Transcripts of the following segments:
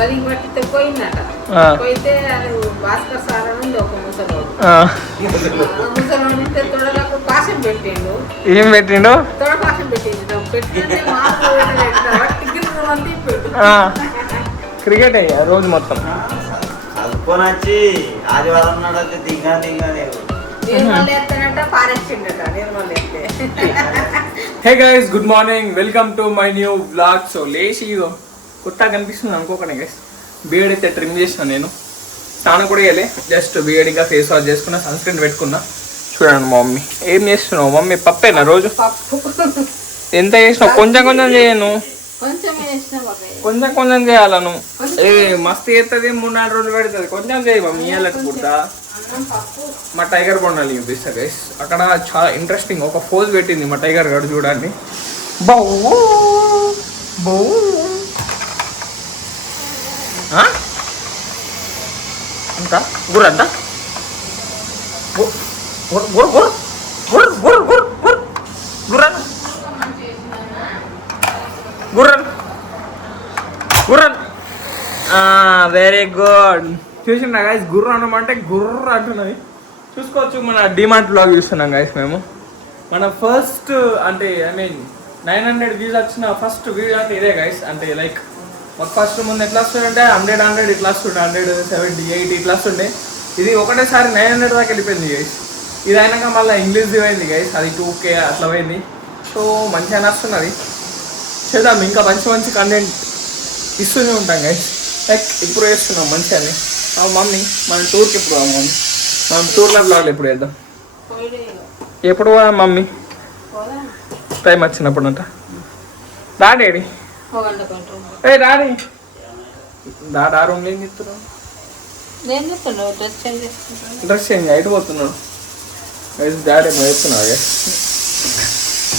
బలికి పట్టితే పోయిందట. పోయితే అది భాస్కర్ సార్ అని ఒక ముసలోడు ఉంటే తొడలకు పాశం పెట్టిండు. ఏం పెట్టిండు? తొడ పాశం పెట్టిండు. పెట్టింది క్రికెట్ అయ్యా రోజు మొత్తం. వచ్చి ఆదివారం నాడు దిగా నిర్మల్ ఎత్తానంట పారేసిండట. నిర్మల్ ఎత్తే. Hey guys, good morning, welcome to my new vlog. So లేచి కొత్తగా కనిపిస్తుంది అనుకోకండి గైస్. బియర్డ్ అయితే ట్రిమ్ చేసిన నేను. స్నానం కూడా వేయలే, జస్ట్ బియర్డ్ ఇంకా ఫేస్ వాష్ చేసుకున్నా, సన్ స్క్రీన్ పెట్టుకున్నా. చూడండి మా మమ్మీ ఏం చేస్తున్నావు. మమ్మీ పప్పేనా రోజు? ఎంత చేసినావు? కొంచెం కొంచెం చేయను, కొంచెం కొంచెం చేయాలను. ఏ మస్తు చేస్తుంది, 3-4 రోజులు పెడుతుంది. కొంచెం చేయి మమ్మీ. ఇయ్యాలకు పుట్టా మా టైగర్ బొండాలి చూపిస్తా గైస్. అక్కడ చాలా ఇంట్రెస్టింగ్ ఒక పోజ్ పెట్టింది మా టైగర్ గారు, చూడండి. బౌ బౌ అంతా గుర్రంతా గుర్రన్ గుర్రన్ గుర్రన్. Very good. చూసినా గైస్, గుర్రం అన్నమాట గుర్ర అంటున్నది. చూసుకోవచ్చు. మన డిమార్ట్ బ్లాగ్ చూస్తున్నాం గైస్ మేము. మన ఫస్ట్ అంటే ఐ మీన్ 900 వ్యూస్ వచ్చిన ఫస్ట్ వీడియో అంటే ఇదే గైస్. అంటే లైక్ మాకు ఫస్ట్ ముందు ఎట్లా వస్తుందంటే 100 ఇట్లా వస్తుండే, 170, 80 ఇట్లా వస్తుండే. ఇది ఒకటేసారి 900 దాకా వెళ్ళిపోయింది గైస్. ఇది అయినాక మళ్ళీ ఇంగ్లీష్ది పోయింది గైస్, అది 2K అట్లా పోయింది. సో మంచిగా వస్తున్నది. చేద్దాం, ఇంకా మంచి మంచి కంటెంట్ ఇస్తూనే ఉంటాం గైస్. లైక్ ఇప్పుడు వేస్తున్నాం మంచిగానే. మమ్మీ మనం టూర్కి ఎప్పుడు మమ్మీ? మనం టూర్లో బ్లాగ్లు ఎప్పుడు వేద్దాం? ఎప్పుడు మమ్మీ? టైం వచ్చినప్పుడు అంట. డాడీ ఏ డాడీ డాడీ ఆ రూమ్లో ఏం చెప్తున్నావు? డ్రెస్ చేంజ్ ఎటు పోతున్నాడు? డాడీ ఏమో చెప్తున్నావు.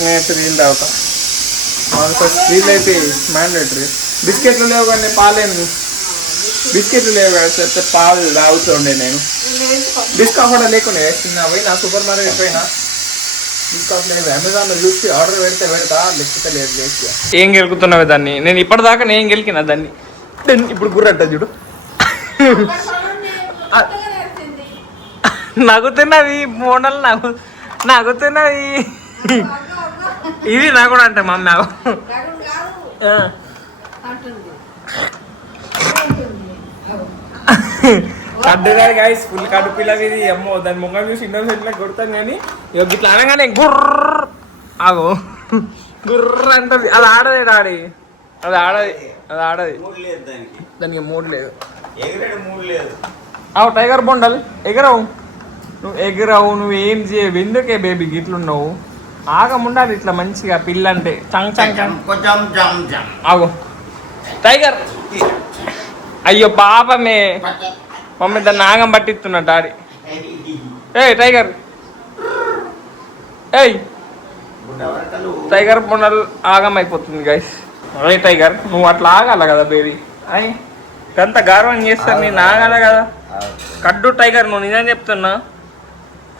నేనైతే నీళ్ళు తాగుతా. నీళ్ళు అయితే మ్యాండేటరీ. బిస్కెట్లు లేవు కానీ పాలేను. బిస్కెట్లు లేవు కదా, పాలు తాగుతుండే నేను. బిస్కాఫ్ కూడా లేకుండా చిన్న పోయి నా సూపర్ మార్కెట్ పోయినా బిస్కాఫ్ లేదు. అమెజాన్లో చూసి ఆర్డర్ పెడతా, లేకపోతే లేదు. లేచి ఏం గెలుకుతున్నావు దాన్ని? నేను ఇప్పటిదాకా నేను గెలికినా దాన్ని. ఇప్పుడు గుర్రంట చూడు. నవ్వుతున్నది మోడల్, నవ్వుతున్నది. ఇది నాకు కూడా అంటే మమ్మీ నాకు కడ్డుగారు గైస్. ఫుల్ కడుపు పిల్లవి ఇది. అమ్మో, దాని ముఖం చూసి ఇండోర్ కొడతాం కానీ ఇట్లా అనగానే గుర్ర ఆగో గుర్ర అంటది. అది ఆడదే డాడీ, అది ఆడది, అది ఆడది. దానికి మూడు లేదు. అవు టైగర్ బొండల్ ఎగరవు, నువ్వు ఎగరవు. నువ్వు ఏం చేయవు. ఎందుకే బేబీ గిట్లున్నావు? ఆగముండాలి ఇట్లా మంచిగా. పిల్ల అంటే చంగ్ చంగ్ చంగ్. ఆగో టైగర్. అయ్యో పాపమే మమ్మీ, దాన్ని ఆగం పట్టిస్తున్నా డాడీ. ఏయ్ టైగర్, ఏయ్ టైగర్ బొండల్ ఆగం అయిపోతుంది గైస్. అదే టైగర్, నువ్వు అట్లా ఆగాల కదా బేబీ. అయ్యి అంత గర్వం చేస్తాను, నేను ఆగాల కదా. కడ్డు టైగర్, నువ్వు నిజం చెప్తున్నా.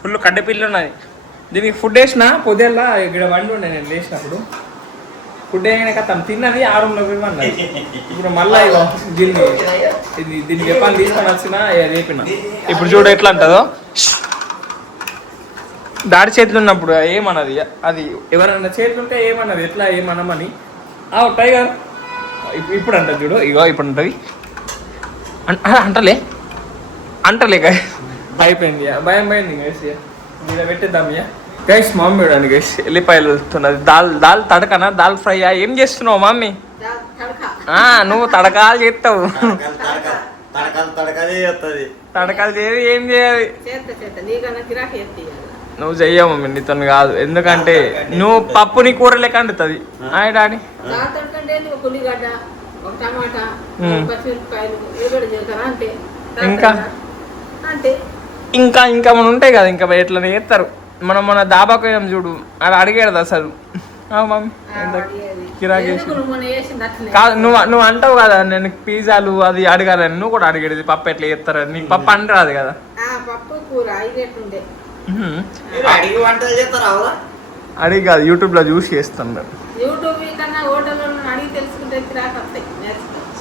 ఫుల్ కడ్డు పిల్ల ఉన్నది. దీనికి ఫుడ్ వేసిన పొద్దులా ఇక్కడ వండి ఉండే నేను లేచినప్పుడు. ఫుడ్ వేయగానే తను తిన్నది, ఆ రూమ్లో పోయి. ఇప్పుడు మళ్ళీ దీన్ని చెప్పాలి తీసుకొని వచ్చినా రేపిన. ఇప్పుడు చూడు ఎట్లా అంటుందో. దాడి చేతులు ఉన్నప్పుడు ఏమన్నది, అది ఎవరన్నా చేతులు ఉంటే ఏమన్నది, ఎట్లా ఏమనమని. టైగర్ ఇప్పుడు అంటది చూడు. ఇగో ఇప్పుడు ఉంటుంది. అంటలే గైస్. అయిపోయింది, భయం పోయింది గైస్. మీద పెట్టేద్దాం ఇక గైస్. మమ్మీ చూడండి గైస్, ఎల్లిపాయలు వస్తున్నది. దాల్ తడకనా, దాల్ ఫ్రైయా? ఏం చేస్తున్నావు మమ్మీ? నువ్వు తడకాలు చేస్తావు. తడకాలు చేయాలి, ఏం చేయాలి? నువ్వు చెయ్యవు మమ్మీ, నీతో కాదు. ఎందుకంటే నువ్వు పప్పుని కూర లెక్క అంటుతుంది. డాడీ ఇంకా ఇంకా ఇంకా మనం ఉంటాయి కదా, ఇంకా ఎట్లా చేస్తారు. మనం మన దాబాకు పోయాం చూడు, అది అడిగేది అసలు. మమ్మీ కిరాకేసి కాదు. నువ్వు అంటావు కదా నేను పిజ్జాలు అది అడగాలని. నువ్వు కూడా అడిగేది పప్పు ఎట్లా చేస్తారని. నీకు పప్పు అంటే రాదు కదా. అడిగి కాదు, యూట్యూబ్లో చూసి చేస్తున్నారు.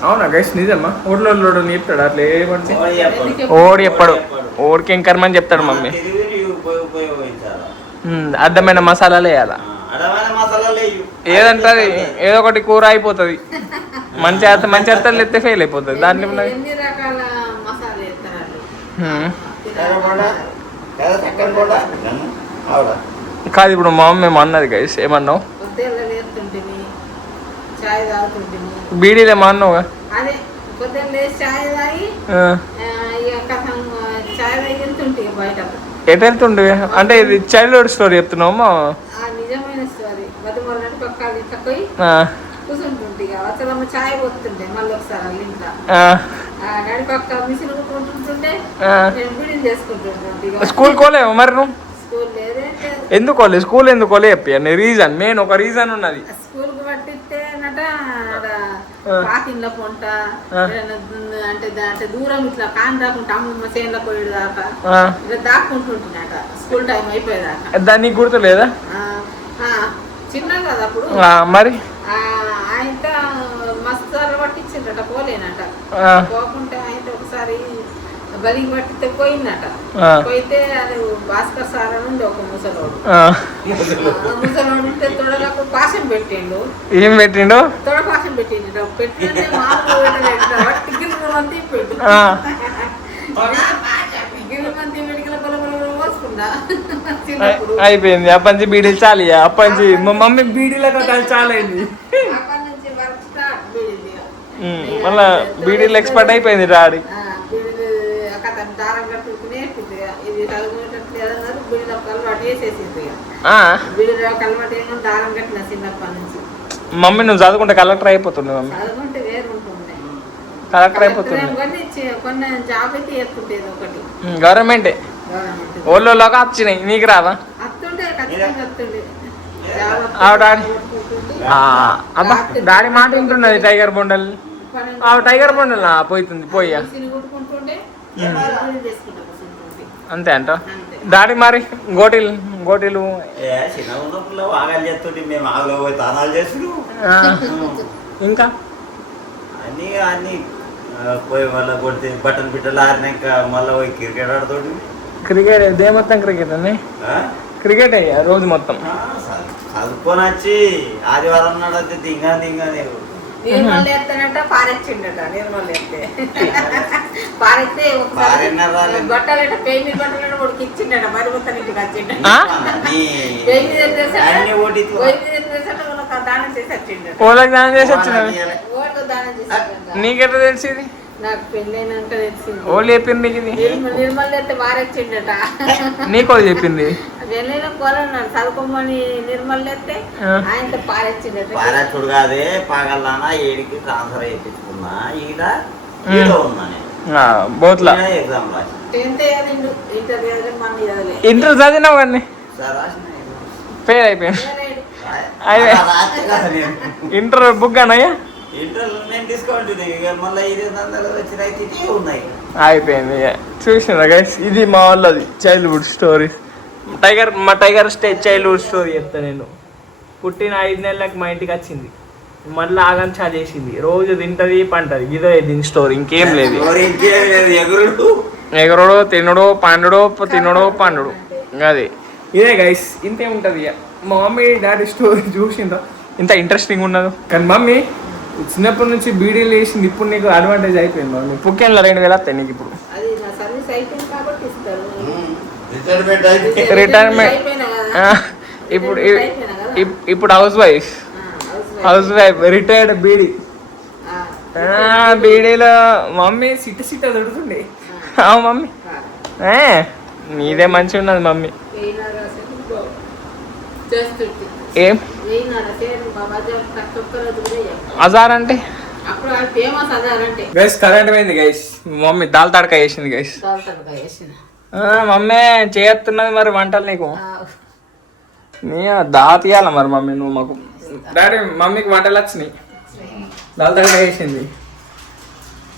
అవునా గైస్ నిజమ్మా ఓట్లో చెప్తాడు అట్లా ఏమంటే ఓడి చెప్పడు. ఓడి చెప్పాడు ఓడికి ఇంకరమని చెప్తాడు మమ్మీ తెలివిని ఉపయోగించాలా. అడ్డమైన మసాలాలు వేయాలా అడమైన మసాలాలు వేయు. ఏదంటే అది ఏదో ఒకటి కూర అయిపోతుంది మంచి అత్తలు ఎత్తే ఫెయిల్ అయిపోతుంది దాంట్లో ఉన్నది. ఎన్ని రకాల మసాలా వేస్తారు ఎర్రగొండ, లేదా చక్కెర గొండ, ఆవిడ. కాదు ఇప్పుడు మా మమ్మీ మేము అన్నది గైస్ ఏమన్నావు పొద్దున్న లేస్తుంటిని చాయ్ తాగుతుంటిని బీడీలేమో అన్నావుగా అదే పొద్దున్న లేచి చాయ్ తాగి ఇక కథం చాయ్ తాగి వెళ్తుంటే బయట ఎటు వెళ్తుండే అంటే ఇది చైల్డ్హుడ్ స్టోరీ చెప్తున్నావు నిజమైన స్టోరీ బతుమల్లటి పక్కలు ఇట్లా పోయి కూర్చుంటుంటే ఇక వచ్చదమ్మ చాయ్ పోతుంటే మళ్ళీ ఒకసారి వాళ్ళ ఇంట్లో నడి పక్క మిషన్ కుట్టుకుంటుంటే నేను బిడిని చేసుకుంటుంటే ఇక స్కూల్ కోలేవు మరి నువ్వు స్కూల్ లేదే ఎందుకు కోలే స్కూల్ ఎందుకు కోలే చెప్పి రీజన్ మెయిన్ ఒక రీజన్ ఉన్నది స్కూల్ కు పట్టిస్తే నట పాకిండ్ల పొంట అంటే దూరం ఇట్లా కాని రాకుండా అమ్మమ్మ చేనులో పోయేడు దాకా ఇట్లా దాక్కుంటుంటున్నట స్కూల్ టైం అయిపోయేదాకా దానికి గుర్తులేదా చిన్న కదా అప్పుడు మరి ఆయన మస్తు పట్టించిందట పోలేనట పోకుంటే ఆయన ఒకసారి బలికి పట్టితే పోయిందట పోయితే అది భాస్కర్ సార్ అని ఉంది ఒక ముసలోడు ఉంటే తొడలకు పాశం పెట్టిండు ఏం పెట్టిండు తొడ పాశం పెట్టిండు పెట్టింటే మామూలు గిరిమంతి పెట్టు గిరిమంతి మెడికల్ బల పోసుకుందా చిన్నప్పుడు అయిపోయింది అప్పటి బీడీలు చాలు అప్పటి మా మమ్మీ బీడీలకు చాలైంది అప్పటి నుంచి వర్క్ స్టార్ట్ బీడీలు మళ్ళా బీడీలు ఎక్స్పర్ట్ అయిపోయింది డాడీ దారం కట్టుకునే ఇది చదువుకునేటట్లు ఏదన్నారు బిడ్డలకు అలవాటు వేసేసింది బిడ్డలకు అలవాటు ఏమో దారం కట్టిన చిన్నప్పటి నుంచి మమ్మీ నువ్వు చదువుకుంటే కలెక్టర్ అయిపోతుంది మమ్మీ చదువుకుంటే వేరు ఉంటుంది కలెక్టర్ అయిపోతుంది కొన్ని జాబ్ అయితే ఎత్తుంటేది ఒకటి గవర్నమెంటే ఓళ్ళలోకి వచ్చినాయి నీకు రావా అత్తుంటే ఖచ్చితంగా వస్తుండే అబ్బా డాడీ మాట వింటున్నది టైగర్ బొండల్ టైగర్ బొండల్ పోతుంది పోయా అంతే అంట డాడీ మరి గోటీలు చిన్న ఉన్నప్పుడు ఆగాలి చేస్తుంటే మేము ఆగలో పోయి తానాలు చేస్తుడు ఇంకా అన్ని పోయి మళ్ళీ కొడితే బట్టలు బిడ్డలు ఆరినాక మళ్ళీ పోయి క్రికెట్ ఆడుతాడు క్రికెట్ దే మొత్తం క్రికెట్ అని క్రికెట్ అయ్యా రోజు మొత్తం చదువుకొని వచ్చి ఆదివారం నాడు అయితే దింగా నిర్మల్ ఎత్తానంట పారెచ్చిండట నిర్మల్ ఎత్తే పారెత్తే ఒకసారి బట్టలట పెయి మీద బట్టలట వాడికి ఇచ్చిండట మరి మొత్తం ఇంటికి వచ్చిండ పెయి మీద వాళ్ళకి దానం చేసి వచ్చిండట వాళ్ళకి దానం చేసి వచ్చిన ఓళ్ళకి దానం చేసి నీకెట్లా తెలిసింది నాకు పెళ్ళైనాక తెలిసింది ఓళ్ళు చెప్పింది నీకు నిర్మల్ ఎత్తే పారెచ్చిండట నీకో చెప్పింది వెళ్ళిన కోరన్నాడు చదువుకోమని నిర్మల్ ఎత్తే ఆయనతో పారెచ్చిండట పారెచ్చుడు కాదే పాగల్లానా ఏడికి ట్రాన్స్ఫర్ చేయించుకున్నా ఈడ ఉన్నా నేను బోత్లా ఎగ్జామ్ రాసి ఇంటర్ చదివినావు కానీ పేరు అయిపోయింది ఇంటర్ బుక్ అన్నయ్యా అయిపోయింది చూసిన గైస్ ఇది మా వాళ్ళది చైల్డ్హుడ్ స్టోరీ మా టైగర్ చైల్డ్హుడ్ స్టోరీ చెప్తా నేను పుట్టిన 5 నెలలకు మా ఇంటికి వచ్చింది మళ్ళీ ఆగంచా చేసింది రోజు తింటది పంటది ఇదే దీని స్టోరీ ఇంకేం లేదు ఎగురుడు తినుడు పండుడు అది ఇదే గైస్ ఇంతే ఉంటుంది ఇక మా మమ్మీ డాడీ స్టోరీ చూసిందో ఇంత ఇంట్రెస్టింగ్ ఉండదు కానీ మమ్మీ చిన్నప్పటి నుంచి బీడీలు వేసింది ఇప్పుడు నీకు అడ్వాంటేజ్ అయిపోయింది మమ్మీ పుక్కెన్లో 2000 వస్తాయి నీకు ఇప్పుడు రిటైర్మెంట్ ఇప్పుడు హౌస్ వైఫ్ రిటైర్డ్ బీడీ బీడీలో మమ్మీ సిట్ట దొరుకుతుండే మమ్మీ నీదే మంచిగా ఉన్నది మమ్మీ ఏం అజార్ అంటే గైస్ కరెంట్ పోయింది గైస్ మమ్మీ దాల్ తడక వేసింది గైస్ మమ్మీ చేస్తున్నది మరి వంటలు నీకు నీ దా తీయాల మరి మమ్మీ నువ్వు మాకు డాడీ మమ్మీకి వంటలు వచ్చినాయి దాల్ తడక వేసింది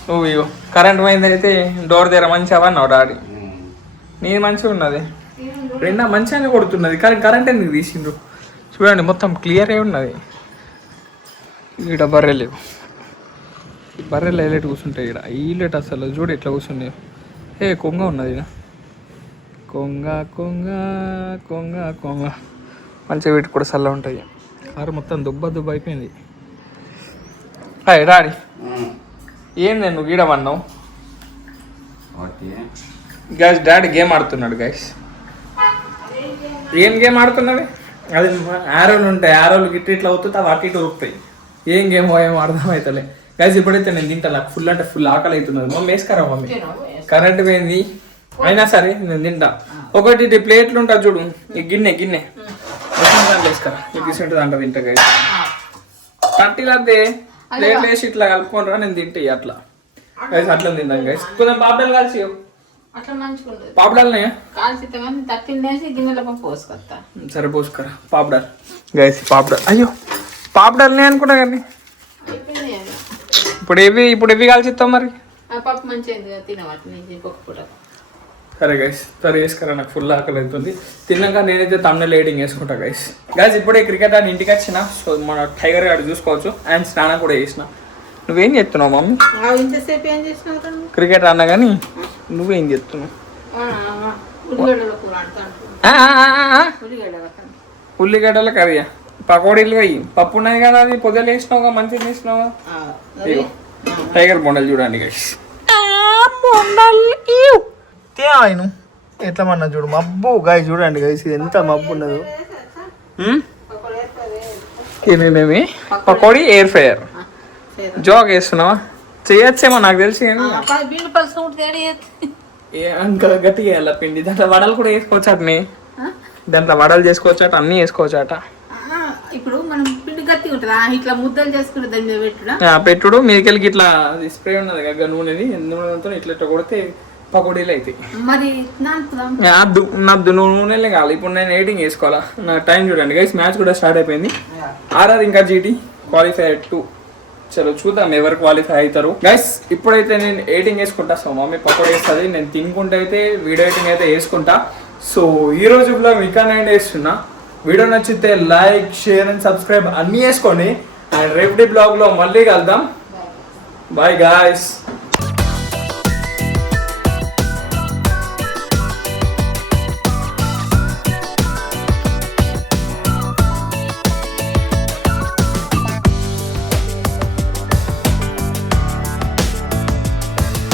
నువ్వు ఇగో కరెంట్ పోయింది అయితే డోర్ దగ్గర మంచిగా అన్నావు డాడీ నీ మంచిగా ఉన్నది రెండా మంచిగానే కొడుతున్నది కానీ కరెంట్ ఎందుకు తీసిండ్రు చూడండి మొత్తం క్లియర్ అయి ఉన్నది ఈడ బర్రె లేవు బర్రెలు హైలైట్ కూర్చుంటాయి ఇక్కడ హైలైట్ అసలు చూడు ఎట్లా కూర్చున్నాయి. కొంగ ఉన్నది ఇక్కడ కొంగ కొంగ కొంగ కొంగ మంచిగా వీటికి కూడా చల్ల ఉంటాయి. కారు మొత్తం దుబ్బ అయిపోయింది. రాడి ఏం నేను గీడమన్నావు గైస్. డాడీ గేమ్ ఆడుతున్నాడు గైస్. ఏం గేమ్ ఆడుతున్నాడు? అది ఆరోలు ఉంటాయి, ఆరోలు గిట్టి ఇట్లా అవుతుంది, అవి అటు ఇటు ఉరుకుతాయి. ఏం గేమ్ ఏం అర్థం అవుతలే గైస్. ఇప్పుడైతే నేను తింటా, నాకు ఫుల్ అంటే ఫుల్ ఆకలి అవుతున్నది. మమ్మీ వేసుకరా మమ్మీ, కరెంట్ పోయింది అయినా సరే నేను తింటా. ఒకటి ఇది ప్లేట్లు ఉంటుంది చూడు, ఈ గిన్నె వేసుకరా, నీకు తీసుకుంటుంది అంట తింటా గైస్. కట్టిలద్దే ప్లేట్లు వేసి ఇట్లా కలుపుకోనరా, నేను తింటే అట్లా గైస్. అట్లా తింటాను గైస్. కొంచెం పాపడాలు కలిసి అట్లా మంచిగా పాపడాలనే కాల్చి తట్టిండేసి గిన్నెలో పోసుకొస్తా. సరే పోసుకరా పాపడాలు గైస్. పాపడాలు అయ్యో పాపడాలనే అనుకున్నా కానీ ఇప్పుడు ఎవి కాల్చిస్తాం మరి. పప్పు మంచిగా తినవాటి పప్పు. సరే గైస్, సరే వేసుకరా, నాకు ఫుల్ ఆకలి అవుతుంది. తిన్నాక నేనైతే తమిళ ఎడిటింగ్ వేసుకుంటా గైస్. గైస్ ఇప్పుడే క్రికెట్ ఆడి ఇంటికి వచ్చిన, సో మన టైగర్ గారు చూసుకోవచ్చు. అండ్ స్నానం కూడా చేసిన. నువ్వేం చేస్తున్నావు మమ్మీ? ఇంతసేపు ఏం చేసినావు? క్రికెట్ అన్నా కానీ నువ్వేం చేస్తున్నావు? ఉల్లిగడ్డల కర్రీయా? పకోడీలు పోయి పప్పు ఉన్నది కదా, అది పొద్దులు వేసినావుగా, మంచిగా వేసినావా? టైగర్ బొండలు చూడండి గైస్. ఆయన ఎట్లా మన్నా చూడు, మబ్బు గాయ చూడండి గైస్, ఇది ఎంత మబ్బు ఉన్నదో. ఏమేమేమి పకోడీ ఎయిర్ ఫ్రైయర్ జోక్ వేస్తున్నావా? చేయొచ్చేమో నాకు తెలిసి ఇంకా గట్టిగా వేయాల పిండి. దాంట్లో వడలు కూడా వేసుకోవచ్చని, దాంట్లో వడలు చేసుకోవచ్చట, అన్ని వేసుకోవచ్చట. ఇప్పుడు మనం పిండి గట్టి ఉంటుందా, ఇట్లా ముద్దలు చేసుకుంటే దాన్ని పెట్టుడు మీదకెళ్ళి ఇట్లా స్ప్రే ఉన్నది కదా నూనెది, నూనెతో ఇట్లా ఇట్లా కొడితే పకోడీలు అవుతాయి. నద్దు నూనెలే కావాలి. ఇప్పుడు నేను ఎడిటింగ్ వేసుకోవాలా, నా టైం చూడండి గైస్. మ్యాచ్ కూడా స్టార్ట్ అయిపోయింది. ఆర్ఆర్ ఇంకా జీటీ క్వాలిఫై 2. చలో చూద్దాం ఎవరు క్వాలిఫై అవుతారు గైస్. ఇప్పుడైతే నేను ఎడిటింగ్ వేసుకుంటా. సో మమ్మీ పకోడీ వేస్తుంది, నేను తినుకుంటే అయితే వీడియో ఎడిటింగ్ అయితే వేసుకుంటా. సో ఈ రోజు బ్లాగ్ ఇంకా నేను వేస్తున్నా. వీడియో నచ్చితే లైక్, షేర్ అండ్ సబ్స్క్రైబ్ అన్నీ వేసుకోండి. అండ్ రేపటి బ్లాగ్లో మళ్ళీ కలుద్దాం. Bye guys.